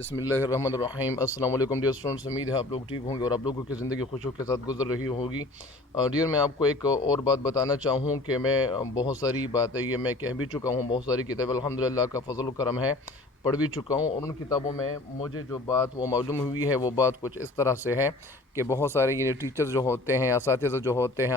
بسم اللہ الرحمن الرحیم۔ السلام علیکم ڈیئر اسٹوڈنٹس، امید ہے آپ لوگ ٹھیک ہوں گے اور آپ لوگوں کی زندگی خوشیوں کے ساتھ گزر رہی ہوگی۔ ڈیئر میں آپ کو ایک اور بات بتانا چاہوں کہ میں بہت ساری باتیں یہ میں کہہ بھی چکا ہوں، بہت ساری کتابیں الحمدللہ کا فضل و کرم ہے پڑھ بھی چکا ہوں، اور ان کتابوں میں مجھے جو بات وہ معلوم ہوئی ہے وہ بات کچھ اس طرح سے ہے کہ بہت سارے یہ ٹیچر جو ہوتے ہیں، اساتذہ جو ہوتے ہیں،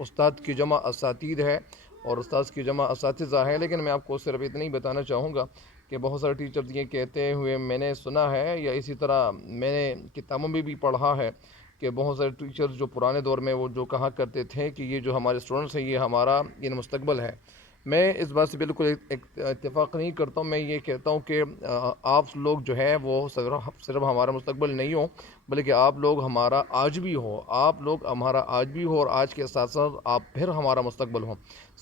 استاد کی جمع اساتید ہے اور استاذ کی جمع اساتذہ ہے، لیکن میں آپ کو صرف اتنا ہی بتانا چاہوں گا کہ بہت سارے ٹیچر یہ کہتے ہوئے میں نے سنا ہے، یا اسی طرح میں نے کتابوں میں بھی پڑھا ہے کہ بہت سارے ٹیچر جو پرانے دور میں وہ جو کہا کرتے تھے کہ یہ جو ہمارے اسٹوڈنٹس ہیں یہ ہمارا مستقبل ہے۔ میں اس بات سے بالکل اتفاق نہیں کرتا ہوں۔ میں یہ کہتا ہوں کہ آپ لوگ جو ہے وہ صرف ہمارا مستقبل نہیں ہو، بلکہ آپ لوگ ہمارا آج بھی ہو، آپ لوگ ہمارا آج بھی ہو، اور آج کے ساتھ ساتھ آپ پھر ہمارا مستقبل ہو۔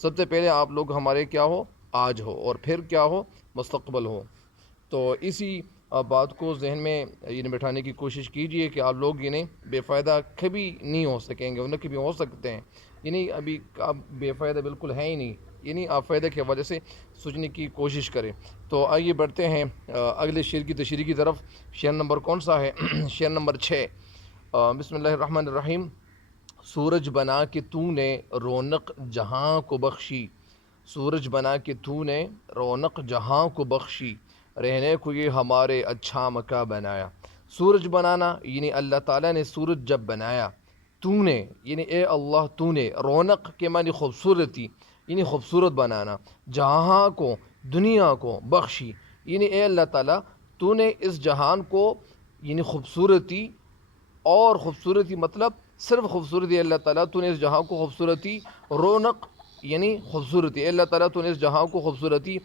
سب سے پہلے آپ لوگ ہمارے کیا ہو؟ آج ہو، اور پھر کیا ہو؟ مستقبل ہو۔ تو اسی بات کو ذہن میں بٹھانے کی کوشش کیجئے کہ آپ لوگ بے فائدہ کبھی نہیں ہو سکیں گے، انہیں کبھی ہو سکتے ہیں، ابھی آپ بے فائدہ بالکل ہیں ہی نہیں، آپ فائدہ کی وجہ سے سوچنے کی کوشش کریں۔ تو آئیے بڑھتے ہیں اگلے شعر کی تشریح کی طرف۔ شعر نمبر کون سا ہے؟ شعر نمبر 6۔ بسم اللہ الرحمن الرحیم۔ سورج بنا کے تو نے رونق جہاں کو بخشی، سورج بنا کے تو نے رونق جہاں کو بخشی، رہنے کو یہ ہمارے اچھا مکہ بنایا۔ سورج بنانا اللہ تعالیٰ نے سورج جب بنایا، تو نے اے اللہ تو نے، رونق کے معنی خوبصورتی، خوبصورت بنانا، جہاں کو دنیا کو، بخشی اے اللہ تعالیٰ تو نے اس جہان کو خوبصورتی، اور خوبصورتی مطلب صرف خوبصورتی، اللہ تعالیٰ تو نے اس جہاں کو خوبصورتی، رونق خوبصورتی، اللہ تعالیٰ تو نے اس جہاں کو خوبصورتی،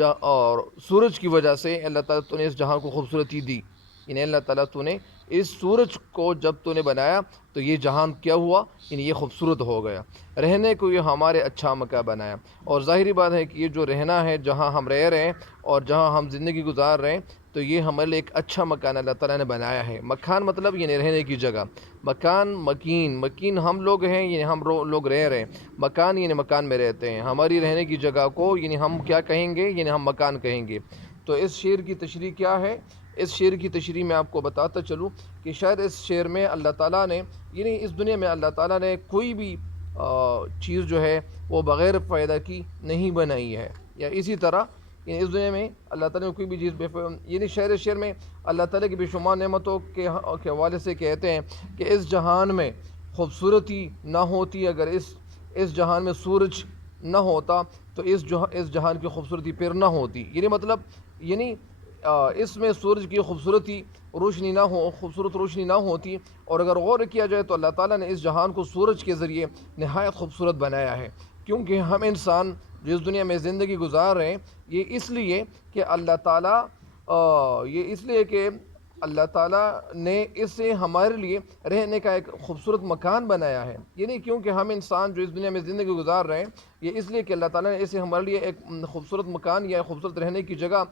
اور سورج کی وجہ سے اللہ تعالیٰ تو نے اس جہاں کو خوبصورتی دی، اللہ تعالیٰ تو نے اس سورج کو جب تو نے بنایا تو یہ جہان کیا ہوا؟ یہ خوبصورت ہو گیا، رہنے کو یہ ہمارے اچھا مکہ بنایا۔ اور ظاہری بات ہے کہ یہ جو رہنا ہے، جہاں ہم رہ رہے ہیں اور جہاں ہم زندگی گزار رہے ہیں، تو یہ ہمارے لیے ایک اچھا مکان اللہ تعالیٰ نے بنایا ہے۔ مکان مطلب رہنے کی جگہ، مکان مکین ہم لوگ ہیں، ہم لوگ رہ رہے ہیں، مکان مکان میں رہتے ہیں، ہماری رہنے کی جگہ کو ہم کیا کہیں گے؟ ہم مکان کہیں گے۔ تو اس شعر کی تشریح کیا ہے؟ اس شعر کی تشریح میں آپ کو بتاتا چلوں کہ شاید اس شعر میں اللہ تعالیٰ نے اس دنیا میں اللہ تعالیٰ نے کوئی بھی چیز جو ہے وہ بغیر فائدہ کی نہیں بنائی ہے، یا اسی طرح اس دنیا میں اللہ تعالیٰ نے کوئی بھی چیز شعر میں اللہ تعالیٰ کی بے شمار نعمتوں کے حوالے سے کہتے ہیں کہ اس جہان میں خوبصورتی نہ ہوتی، اگر اس جہان میں سورج نہ ہوتا تو اس جہان کی خوبصورتی پھر نہ ہوتی، مطلب اس میں سورج کی خوبصورت روشنی نہ ہوتی، اور اگر غور کیا جائے تو اللہ تعالیٰ نے اس جہان کو سورج کے ذریعے نہایت خوبصورت بنایا ہے، کیونکہ ہم انسان جو اس دنیا میں زندگی گزار رہے ہیں، یہ اس لیے کہ اللہ تعالیٰ نے اسے ہمارے لیے رہنے کا ایک خوبصورت مکان بنایا ہے، کیونکہ ہم انسان جو اس دنیا میں زندگی گزار رہے ہیں، یہ اس لیے کہ اللہ تعالیٰ نے اسے ہمارے لیے ایک خوبصورت مکان یا خوبصورت رہنے کی جگہ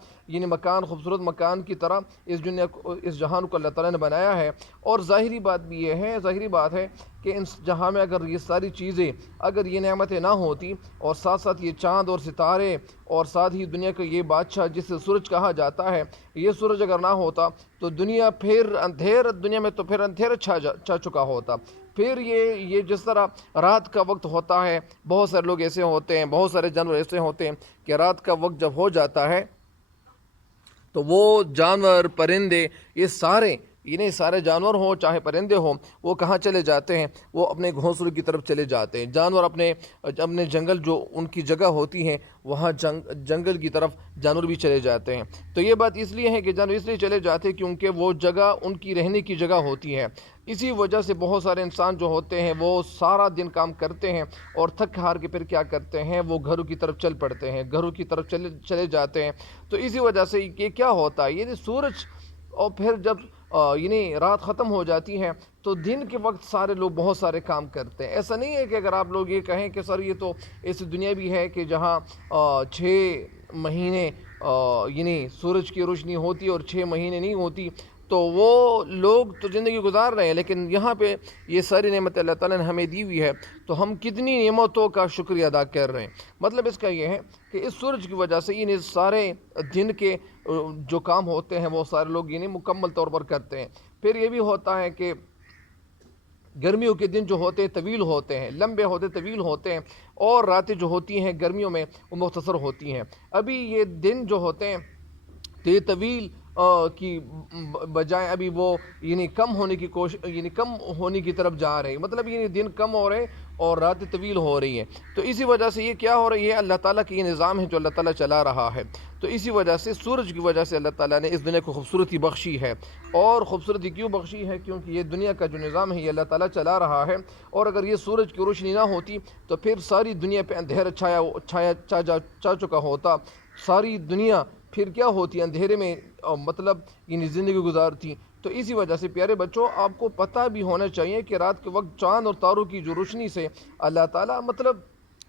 خوبصورت مکان کی طرح اس جہان کو اللہ تعالیٰ نے بنایا ہے۔ اور ظاہری بات ہے کہ اس جہاں میں اگر یہ ساری چیزیں، اگر یہ نعمتیں نہ ہوتی، اور ساتھ ساتھ یہ چاند اور ستارے، اور ساتھ ہی دنیا کا یہ بادشاہ جسے سورج کہا جاتا ہے، یہ سورج اگر نہ ہوتا تو دنیا میں تو پھر اندھیرا چھا چکا ہوتا۔ پھر یہ جس طرح رات کا وقت ہوتا ہے، بہت سارے لوگ ایسے ہوتے ہیں، بہت سارے جانور ایسے ہوتے ہیں کہ رات کا وقت جب ہو جاتا ہے تو وہ جانور، پرندے، یہ سارے جانور ہوں چاہے پرندے ہوں، وہ کہاں چلے جاتے ہیں؟ وہ اپنے گھونسلوں کی طرف چلے جاتے ہیں۔ جانور اپنے جنگل جو ان کی جگہ ہوتی ہیں، وہاں جنگل کی طرف جانور بھی چلے جاتے ہیں۔ تو یہ بات اس لیے ہے کہ جانور اس لیے چلے جاتے ہیں کیونکہ وہ جگہ ان کی رہنے کی جگہ ہوتی ہے۔ اسی وجہ سے بہت سارے انسان جو ہوتے ہیں وہ سارا دن کام کرتے ہیں، اور تھک ہار کے پھر کیا کرتے ہیں؟ وہ گھروں کی طرف چل پڑتے ہیں، گھروں کی طرف چلے جاتے ہیں۔ تو اسی وجہ سے یہ کیا ہوتا ہے؟ سورج، اور پھر جب رات ختم ہو جاتی ہے تو دن کے وقت سارے لوگ بہت سارے کام کرتے ہیں۔ ایسا نہیں ہے کہ اگر آپ لوگ یہ کہیں کہ سر یہ تو ایسی دنیا بھی ہے کہ جہاں 6 مہینے سورج کی روشنی ہوتی اور 6 مہینے نہیں ہوتی، تو وہ لوگ تو زندگی گزار رہے ہیں، لیکن یہاں پہ یہ ساری نعمت اللہ تعالیٰ نے ہمیں دی ہوئی ہے، تو ہم کتنی نعمتوں کا شکریہ ادا کر رہے ہیں۔ مطلب اس کا یہ ہے کہ اس سورج کی وجہ سے یہ سارے دن کے جو کام ہوتے ہیں وہ سارے لوگ مکمل طور پر کرتے ہیں۔ پھر یہ بھی ہوتا ہے کہ گرمیوں کے دن جو ہوتے ہیں طویل ہوتے ہیں، لمبے ہوتے طویل ہوتے ہیں، اور راتیں جو ہوتی ہیں گرمیوں میں وہ مختصر ہوتی ہیں۔ ابھی یہ دن جو ہوتے ہیں تو یہ طویل کی بجائے ابھی وہ کم ہونے کی کم ہونے کی طرف جا رہے ہیں، مطلب دن کم ہو رہے ہیں اور راتیں طویل ہو رہی ہیں۔ تو اسی وجہ سے یہ کیا ہو رہی ہے، اللہ تعالیٰ کی یہ نظام ہے جو اللہ تعالیٰ چلا رہا ہے۔ تو اسی وجہ سے سورج کی وجہ سے اللہ تعالیٰ نے اس دنیا کو خوبصورتی بخشی ہے، اور خوبصورتی کیوں بخشی ہے؟ کیونکہ یہ دنیا کا جو نظام ہے یہ اللہ تعالیٰ چلا رہا ہے، اور اگر یہ سورج کی روشنی نہ ہوتی تو پھر ساری دنیا پہ اندھیرا چھا چکا ہوتا، ساری دنیا پھر کیا ہوتی، اندھیرے میں مطلب زندگی گزارتی۔ تو اسی وجہ سے پیارے بچوں، آپ کو پتہ بھی ہونا چاہیے کہ رات کے وقت چاند اور تاروں کی جو روشنی سے اللہ تعالیٰ مطلب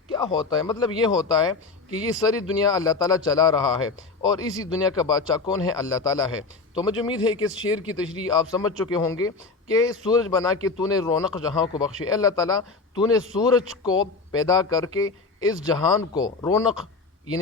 کیا ہوتا ہے، مطلب یہ ہوتا ہے کہ یہ ساری دنیا اللہ تعالیٰ چلا رہا ہے، اور اسی دنیا کا بادشاہ کون ہے؟ اللہ تعالیٰ ہے۔ تو مجھے امید ہے کہ اس شعر کی تشریح آپ سمجھ چکے ہوں گے کہ سورج بنا کے تو نے رونق جہاں کو بخشی۔ اے اللہ تعالیٰ، تو نے سورج کو پیدا کر کے اس جہان کو رونق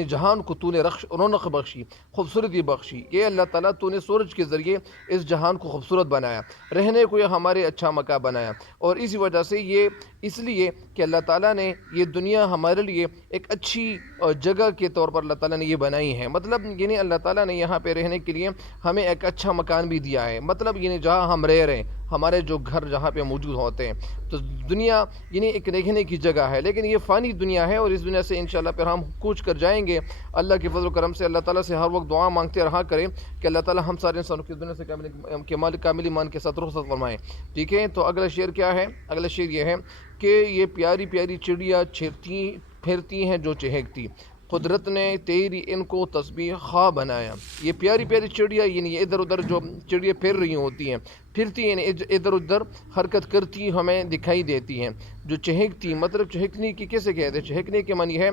جہان کو تو نے رونق بخشی، خوبصورتی بخشی۔ یہ اللہ تعالیٰ تو نے سورج کے ذریعے اس جہان کو خوبصورت بنایا، رہنے کو یہ ہمارے اچھا مکان بنایا، اور اسی وجہ سے یہ اس لیے کہ اللہ تعالیٰ نے یہ دنیا ہمارے لیے ایک اچھی جگہ کے طور پر اللہ تعالیٰ نے یہ بنائی ہے۔ مطلب اللہ تعالیٰ نے یہاں پہ رہنے کے لیے ہمیں ایک اچھا مکان بھی دیا ہے، مطلب جہاں ہم رہ رہے ہیں، ہمارے جو گھر جہاں پہ موجود ہوتے ہیں۔ تو دنیا ایک رہنے کی جگہ ہے، لیکن یہ فانی دنیا ہے، اور اس دنیا سے انشاءاللہ پھر ہم کوچ کر جائیں گے۔ اللہ کے فضل و کرم سے اللہ تعالیٰ سے ہر وقت دعا مانگتے رہا کریں کہ اللہ تعالیٰ ہم سارے انسانوں کی دنیا سے کامل ایمان کے ساتھ رخصت فرمائیں، ٹھیک ہے؟ تو اگلا شعر کیا ہے؟ اگلا شعر یہ ہے کہ یہ پیاری پیاری چڑیا پھرتی ہیں جو چہکتی، قدرت نے تیری ان کو تسبیح خواہ بنایا۔ یہ پیاری پیاری چڑیا یہ ادھر ادھر جو چڑیا پھر رہی ہوتی ہیں، پھرتی ادھر ادھر حرکت کرتی ہمیں دکھائی دیتی ہیں، جو چہکتی، مطلب چہکنے کی کیسے کہتے ہیں؟ چہکنے کے معنی ہے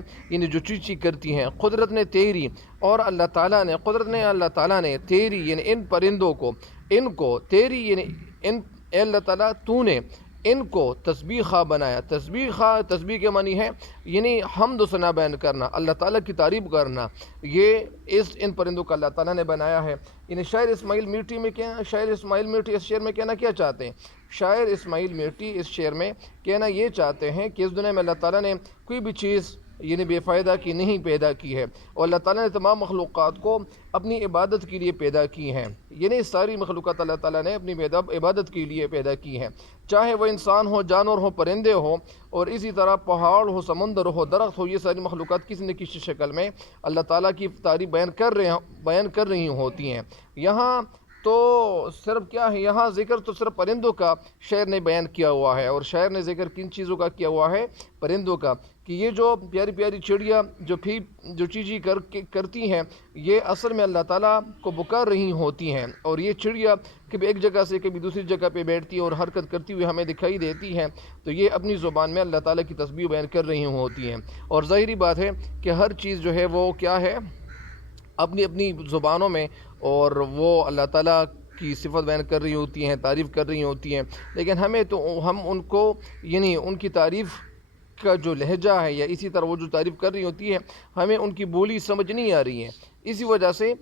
جو چیچی کرتی ہیں۔ قدرت نے تیری، اور اللہ تعالیٰ نے اللہ تعالیٰ نے تیری ان پرندوں کو، ان کو تیری اے اللہ تعالیٰ تو نے ان کو تسبیح خواہ بنایا۔ تسبیح کے معنی ہے حمد و ثنا بیان کرنا، اللہ تعالیٰ کی تعریف کرنا۔ یہ ان پرندوں کا اللہ تعالیٰ نے بنایا ہے۔ شاعر اسماعیل میٹھی اس شعر میں کہنا کیا چاہتے ہیں؟ شاعر اسماعیل میٹھی اس شعر میں کہنا یہ چاہتے ہیں کہ اس دنیا میں اللہ تعالیٰ نے کوئی بھی چیز بے فائدہ کی نہیں پیدا کی ہے، اور اللہ تعالیٰ نے تمام مخلوقات کو اپنی عبادت کے لیے پیدا کی ہیں۔ ساری مخلوقات اللہ تعالیٰ نے اپنی عبادت کے لیے پیدا کی ہیں، چاہے وہ انسان ہو، جانور ہو، پرندے ہو، اور اسی طرح پہاڑ ہو، سمندر ہو، درخت ہو۔ یہ ساری مخلوقات کسی نہ کسی شکل میں اللہ تعالیٰ کی تعریف بیان کر رہی ہوتی ہیں۔ یہاں تو صرف کیا ہے، یہاں ذکر تو صرف پرندوں کا شاعر نے بیان کیا ہوا ہے، اور شاعر نے ذکر کن چیزوں کا کیا ہوا ہے؟ پرندوں کا، کہ یہ جو پیاری پیاری چڑیا جو چیچی کرتی ہیں، یہ اصل میں اللہ تعالیٰ کو پکار رہی ہوتی ہیں، اور یہ چڑیا کبھی ایک جگہ سے کبھی دوسری جگہ پہ بیٹھتی اور حرکت کرتی ہوئی ہمیں دکھائی دیتی ہیں، تو یہ اپنی زبان میں اللہ تعالیٰ کی تسبیح بیان کر رہی ہوتی ہیں۔ اور ظاہری بات ہے کہ ہر چیز جو ہے وہ کیا ہے، اپنی زبانوں میں، اور وہ اللہ تعالیٰ کی صفت بیان کر رہی ہوتی ہیں، تعریف کر رہی ہوتی ہیں، لیکن ہم ان کو ان کی تعریف کا جو لہجہ ہے، یا اسی طرح وہ جو تعریف کر رہی ہوتی ہے، ہمیں ان کی بولی سمجھ نہیں آ رہی ہے۔ اسی وجہ سے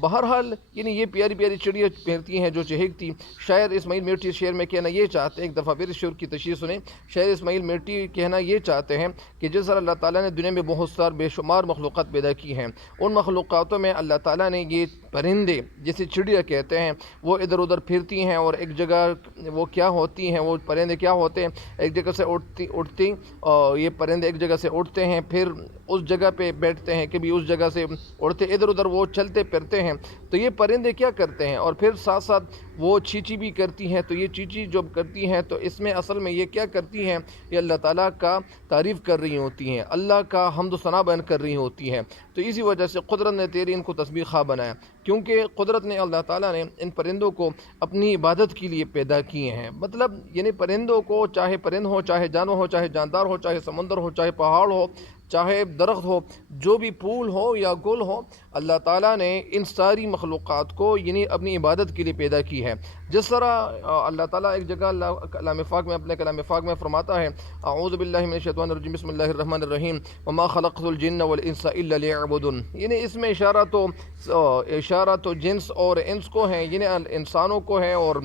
بہرحال یہ پیاری پیاری چڑیا پھرتی ہیں جو چہکتی۔ شاعر اسماعیل میٹھی شعر میں کہنا یہ چاہتے ہیں، ایک دفعہ پھر شعر کی تشریح سنیں۔ شاعر اسماعیل میٹھی کہنا یہ چاہتے ہیں کہ جس طرح اللہ تعالیٰ نے دنیا میں بہت بے شمار مخلوقات پیدا کی ہیں، ان مخلوقاتوں میں اللہ تعالیٰ نے یہ پرندے جسے چڑیا کہتے ہیں، وہ ادھر ادھر پھرتی ہیں، اور ایک جگہ وہ کیا ہوتی ہیں، وہ پرندے کیا ہوتے ہیں، ایک جگہ سے اٹھتی اور یہ پرندے ایک جگہ سے اٹھتے ہیں، پھر اس جگہ پہ بیٹھتے ہیں، کبھی اس جگہ سے اڑتے، ادھر ادھر وہ چلتے پھرتے ہیں۔ تو یہ پرندے کیا کرتے ہیں، اور پھر ساتھ ساتھ وہ چیچی بھی کرتی ہیں۔ تو یہ چیچی جو کرتی ہیں تو اس میں اصل میں یہ کیا کرتی ہیں، یہ اللہ تعالیٰ کا تعریف کر رہی ہوتی ہیں، اللہ کا حمد و ثنا بیان کر رہی ہوتی ہیں۔ تو اسی وجہ سے قدرت نے تیری ان کو تسبیح خواہ بنایا، کیونکہ قدرت نے، اللہ تعالیٰ نے ان پرندوں کو اپنی عبادت کے لیے پیدا کیے ہیں۔ مطلب پرندوں کو، چاہے پرند ہو، چاہے جانور ہو، چاہے جاندار ہو، چاہے سمندر ہو، چاہے پہاڑ ہو، چاہے درخت ہو، جو بھی پھول ہو یا گل ہو، اللہ تعالیٰ نے ان ساری مخلوقات کو یعنی اپنی عبادت کے لیے پیدا کی ہے۔ جس طرح اللہ تعالیٰ ایک جگہ کلام پاک میں اپنے کلام پاک میں فرماتا ہے، اعوذ باللہ من الشیطان الرجیم، بسم اللہ الرحمن الرحیم، وما خلقت الجن والانس الا لیعبدون۔ یعنی اس میں اشارہ تو جنس اور انس کو ہے، یعنی انسانوں کو ہے اور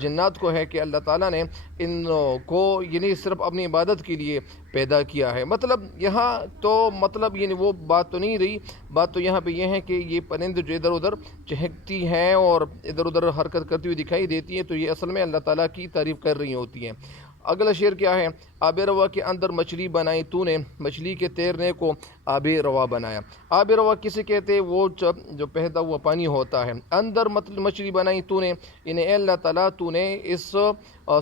جنات کو ہے، کہ اللہ تعالیٰ نے ان کو یعنی صرف اپنی عبادت کے لیے پیدا کیا ہے۔ مطلب یہاں تو مطلب یعنی وہ بات تو نہیں رہی، بات تو یہاں پہ یہ ہے کہ یہ پرند جو ادھر ادھر چہکتی ہیں اور ادھر ادھر حرکت کرتی ہوئی دکھائی دیتی ہیں، تو یہ اصل میں اللہ تعالیٰ کی تعریف کر رہی ہوتی ہیں۔ اگلا شعر کیا ہے؟ آب روا کے اندر مچھلی بنائی تو نے، مچھلی کے تیرنے کو آب روا بنایا۔ آب روا کسے کہتے ہیں؟ وہ جو بہتا ہوا پانی ہوتا ہے۔ اندر مطلب مچھلی بنائی تو نے، یعنی اے اللہ تعالیٰ تو نے اس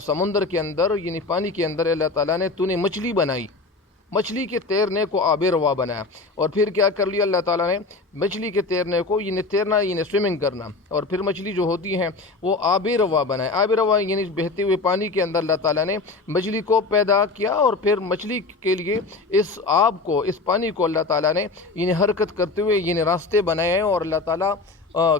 سمندر کے اندر یعنی پانی کے اندر اللہ تعالیٰ نے تو نے مچھلی بنائی، مچھلی کے تیرنے کو آب روا بنایا۔ اور پھر کیا کر لیا اللہ تعالیٰ نے؟ مچھلی کے تیرنے کو یعنی تیرنا یعنی سوئمنگ کرنا، اور پھر مچھلی جو ہوتی ہے وہ آب روا بنائے۔ آب روا یعنی بہتے ہوئے پانی کے اندر اللہ تعالیٰ نے مچھلی کو پیدا کیا، اور پھر مچھلی کے لیے اس آب کو، اس پانی کو اللہ تعالیٰ نے یعنی حرکت کرتے ہوئے یعنی راستے بنائے، اور اللہ تعالیٰ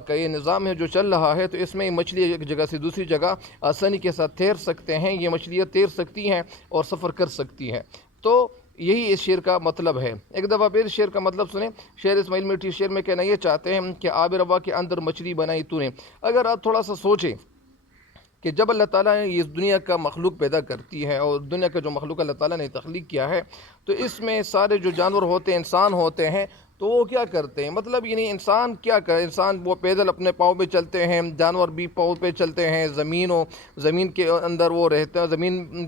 کا یہ نظام ہے جو چل رہا ہے، تو اس میں مچھلی ایک جگہ سے دوسری جگہ آسانی کے ساتھ تیر سکتے ہیں، یہ مچھلیاں تیر سکتی ہیں اور سفر کر سکتی ہیں۔ تو یہی اس شعر کا مطلب ہے۔ ایک دفعہ پھر شعر کا مطلب سنیں۔ شعر اسماعیل میٹھی شعر میں کہنا یہ چاہتے ہیں کہ آب روا کے اندر مچھلی بنائی تو نے۔ اگر آپ تھوڑا سا سوچیں کہ جب اللہ تعالیٰ نے اس دنیا کا مخلوق پیدا کرتی ہے، اور دنیا کا جو مخلوق اللہ تعالیٰ نے تخلیق کیا ہے، تو اس میں سارے جو جانور ہوتے ہیں، انسان ہوتے ہیں، تو وہ کیا کرتے ہیں؟ مطلب یعنی انسان کیا کرے؟ انسان وہ پیدل اپنے پاؤں پہ چلتے ہیں، جانور بھی پاؤں پہ چلتے ہیں، زمین کے اندر وہ رہتے ہیں،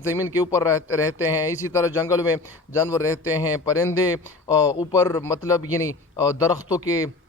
زمین کے اوپر رہتے ہیں، اسی طرح جنگل میں جانور رہتے ہیں، پرندے اوپر مطلب یعنی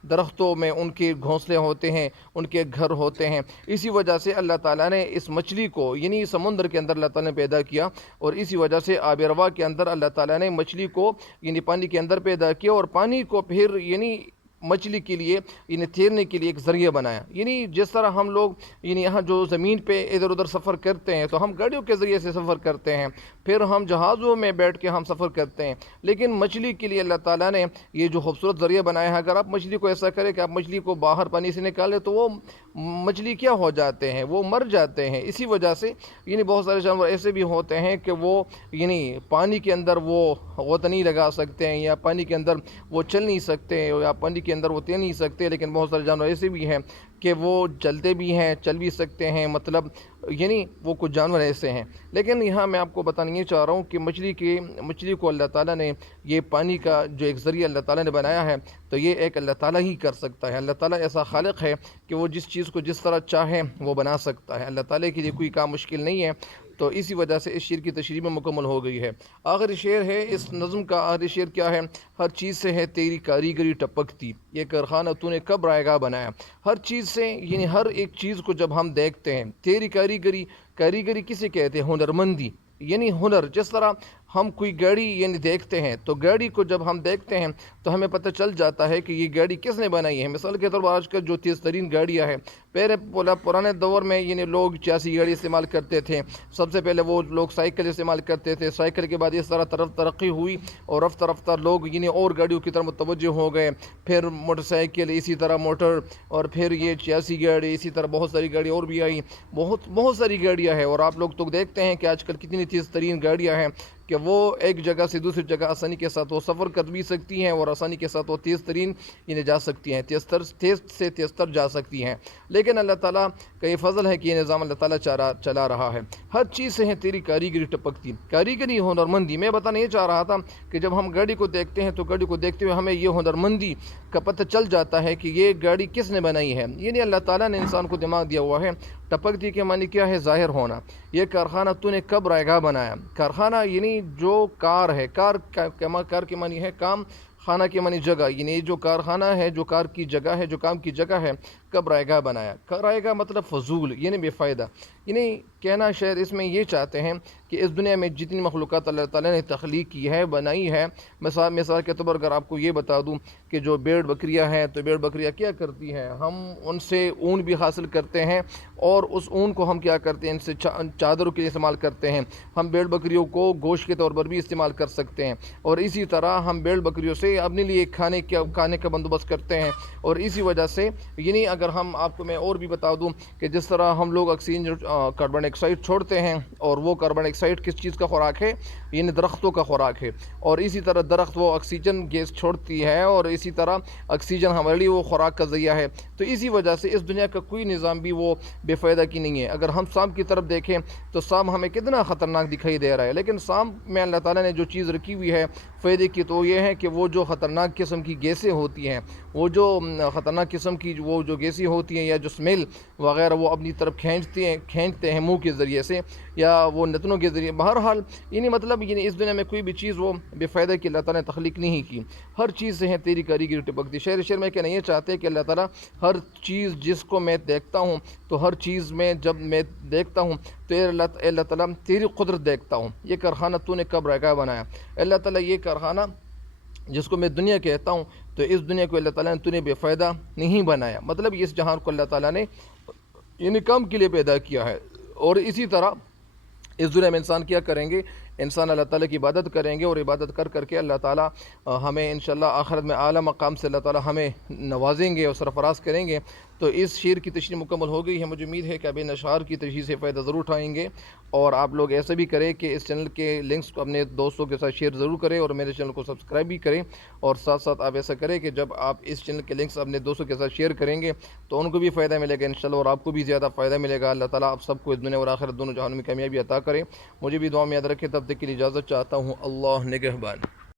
درختوں میں ان کے گھونسلے ہوتے ہیں، ان کے گھر ہوتے ہیں۔ اسی وجہ سے اللہ تعالیٰ نے اس مچھلی کو یعنی سمندر کے اندر اللہ تعالیٰ نے پیدا کیا، اور اسی وجہ سے آب روا کے اندر اللہ تعالیٰ نے مچھلی کو یعنی پانی کے اندر پیدا کیا، اور پانی کو پھر یعنی مچھلی کے لیے یعنی تیرنے کے لیے ایک ذریعہ بنایا۔ یعنی جس طرح ہم لوگ یعنی یہاں جو زمین پہ ادھر ادھر سفر کرتے ہیں، تو ہم گاڑیوں کے ذریعے سے سفر کرتے ہیں، پھر ہم جہازوں میں بیٹھ کے ہم سفر کرتے ہیں، لیکن مچھلی کے لیے اللہ تعالیٰ نے یہ جو خوبصورت ذریعہ بنایا ہے۔ اگر آپ مچھلی کو ایسا کریں کہ آپ مچھلی کو باہر پانی سے نکالیں، تو وہ مچھلی کیا ہو جاتے ہیں؟ وہ مر جاتے ہیں۔ اسی وجہ سے یعنی بہت سارے جانور ایسے بھی ہوتے ہیں کہ وہ یعنی پانی کے اندر وہ غوطہ نہیں لگا سکتے ہیں، یا پانی کے اندر وہ چل نہیں سکتے، یا پانی کے اندر وہ تیر نہیں سکتے، لیکن بہت سارے جانور ایسے بھی ہیں کہ وہ چلتے بھی ہیں، چل بھی سکتے ہیں، مطلب یعنی وہ کچھ جانور ایسے ہیں۔ لیکن یہاں میں آپ کو بتانا یہ چاہ رہا ہوں کہ مچھلی کو اللہ تعالیٰ نے یہ پانی کا جو ایک ذریعہ اللہ تعالیٰ نے بنایا ہے، تو یہ ایک اللہ تعالیٰ ہی کر سکتا ہے۔ اللہ تعالیٰ ایسا خالق ہے کہ وہ جس چیز کو جس طرح چاہے وہ بنا سکتا ہے۔ اللہ تعالیٰ کے لیے کوئی کام مشکل نہیں ہے، تو اسی وجہ سے اس شعر کی تشریح میں مکمل ہو گئی ہے۔ آخری شعر ہے اس نظم کا، آخری شعر کیا ہے؟ ہر چیز سے ہے تیری کاریگری ٹپکتی، یہ کارخانہ تو نے کب رائے گاہ بنایا۔ ہر چیز سے یعنی ہر ایک چیز کو جب ہم دیکھتے ہیں، تیری کاریگری کسے کہتے ہیں؟ ہنرمندی، یعنی ہنر۔ جس طرح ہم کوئی گاڑی یعنی دیکھتے ہیں، تو گاڑی کو جب ہم دیکھتے ہیں تو ہمیں پتہ چل جاتا ہے کہ یہ گاڑی کس نے بنائی ہے۔ مثال کے طور پر آج کل جو تیز ترین گاڑیاں ہیں، پرانے دور میں یعنی لوگ 86 گاڑی استعمال کرتے تھے۔ سب سے پہلے وہ لوگ سائیکل استعمال کرتے تھے، سائیکل کے بعد اس طرح ترقی ہوئی، اور رفتہ رفتہ لوگ یعنی اور گاڑیوں کی طرف متوجہ ہو گئے، پھر موٹر سائیکل، اسی طرح موٹر، اور پھر یہ 86 گاڑی، اسی طرح بہت ساری گاڑی اور بھی آئی، بہت ساری گاڑیاں ہیں۔ اور آپ لوگ تو دیکھتے ہیں کہ آج کل کتنی تیز ترین گاڑیاں ہیں کہ وہ ایک جگہ سے دوسری جگہ آسانی کے ساتھ وہ سفر کر بھی سکتی ہیں، اور آسانی کے ساتھ وہ تیز ترین یعنی جا سکتی ہیں، تیز سے تیز تر جا سکتی ہیں۔ لیکن اللہ تعالیٰ کا یہ فضل ہے کہ یہ نظام اللہ تعالیٰ چلا رہا ہے۔ ہر چیز سے ہے تیری کاریگری ٹپکتی، کاریگری ہنرمندی۔ میں بتانا یہ چاہ رہا تھا کہ جب ہم گاڑی کو دیکھتے ہیں، تو گاڑی کو دیکھتے ہوئے ہمیں یہ ہنرمندی کا پتہ چل جاتا ہے کہ یہ گاڑی کس نے بنائی ہے۔ یعنی اللہ تعالیٰ نے انسان کو دماغ دیا ہوا ہے۔ ٹپکتی کے معنی کیا ہے؟ ظاہر ہونا۔ یہ کارخانہ تو نے کب رائے گاہ بنایا۔ کارخانہ یعنی جو کار ہے، کار کے معنی ہے کام، خانہ کے معنی جگہ، یعنی جو کارخانہ ہے، جو کار کی جگہ ہے، جو کام کی جگہ ہے، کب رائے گاہ بنایا۔ رائے گاہ مطلب فضول، یعنی بے فائدہ، یعنی کہنا شاید اس میں یہ چاہتے ہیں کہ اس دنیا میں جتنی مخلوقات اللہ تعالیٰ نے تخلیق کی ہے، بنائی ہے، مثال کے طور پر اگر آپ کو یہ بتا دوں کہ جو بھیڑ بکریاں ہیں، تو بھیڑ بکریاں کیا کرتی ہیں، ہم ان سے اون بھی حاصل کرتے ہیں، اور اس اون کو ہم کیا کرتے ہیں، ان سے چادروں کے لیے استعمال کرتے ہیں، ہم بھیڑ بکریوں کو گوشت کے طور پر بھی استعمال کر سکتے ہیں، اور اسی طرح ہم بھیڑ بکریوں سے اپنے لیے کھانے کا بندوبست کرتے ہیں۔ اور اسی وجہ سے یعنی اگر ہم آپ کو میں اور بھی بتا دوں کہ جس طرح ہم لوگ آکسیجن کاربن ڈائی آکسائڈ چھوڑتے ہیں، اور وہ کاربن ڈائی آکسائڈ کس چیز کا خوراک ہے، یعنی درختوں کا خوراک ہے، اور اسی طرح درخت وہ آکسیجن گیس چھوڑتی ہے، اور اسی طرح آکسیجن ہمارے لیے وہ خوراک کا ذریعہ ہے۔ تو اسی وجہ سے اس دنیا کا کوئی نظام بھی وہ بے فائدہ کی نہیں ہے۔ اگر ہم سانپ کی طرف دیکھیں تو سانپ ہمیں کتنا خطرناک دکھائی دے رہا ہے، لیکن سانپ میں اللہ تعالیٰ نے جو چیز رکھی ہوئی ہے فائدے کی، تو یہ ہے کہ وہ جو خطرناک قسم کی گیسیں ہوتی ہیں، وہ جو خطرناک قسم کی وہ جو گیسیں ہوتی ہیں، یا جو اسمیل وغیرہ وہ اپنی طرف کھینچتے ہیں منہ کے ذریعے سے، یا وہ نتنوں کے ذریعے۔ بہرحال یعنی مطلب یعنی اس دنیا میں کوئی بھی چیز وہ بے فائدہ کی اللہ تعالیٰ نے تخلیق نہیں کی، ہر چیز سے ہے تیری کاریگری ٹپکتی۔ شعر میں کہنا یہ چاہتے ہیں کہ اللہ تعالیٰ ہر چیز جس کو میں دیکھتا ہوں، تو ہر چیز میں جب میں دیکھتا ہوں تو اللہ تعالیٰ تیری قدرت دیکھتا ہوں، یہ کارخانہ تو نے کب رائے گاہ بنایا۔ اللہ تعالیٰ یہ کارخانہ جس کو میں دنیا کہتا ہوں، تو اس دنیا کو اللہ تعالیٰ نے تو نے بے فائدہ نہیں بنایا، مطلب اس جہان کو اللہ تعالیٰ نے یعنی کام کے لیے پیدا کیا ہے۔ اور اسی طرح اس دنیا میں انسان کیا کریں گے، انسان اللہ تعالیٰ کی عبادت کریں گے، اور عبادت کر کے اللہ تعالیٰ ہمیں انشاءاللہ آخرت میں اعلیٰ مقام سے اللہ تعالیٰ ہمیں نوازیں گے اور سرفراز کریں گے۔ تو اس شعر کی تشریح مکمل ہو گئی ہے، مجھے امید ہے کہ اب ان اشعار کی تشریح سے فائدہ ضرور اٹھائیں گے، اور آپ لوگ ایسا بھی کریں کہ اس چینل کے لنکس کو اپنے دوستوں کے ساتھ شیئر ضرور کریں، اور میرے چینل کو سبسکرائب بھی کریں، اور ساتھ ساتھ آپ ایسا کریں کہ جب آپ اس چینل کے لنکس اپنے دوستوں کے ساتھ شیئر کریں گے تو ان کو بھی فائدہ ملے گا انشاءاللہ، اور آپ کو بھی زیادہ فائدہ ملے گا۔ اللہ تعالیٰ آپ سب کو اس دنیا اور آخرت دونوں جہانوں میں کامیابی عطا کرے۔ مجھے بھی دعا میں یاد رکھے، تب تک کے لیے اجازت چاہتا ہوں۔ اللہ نگہبان۔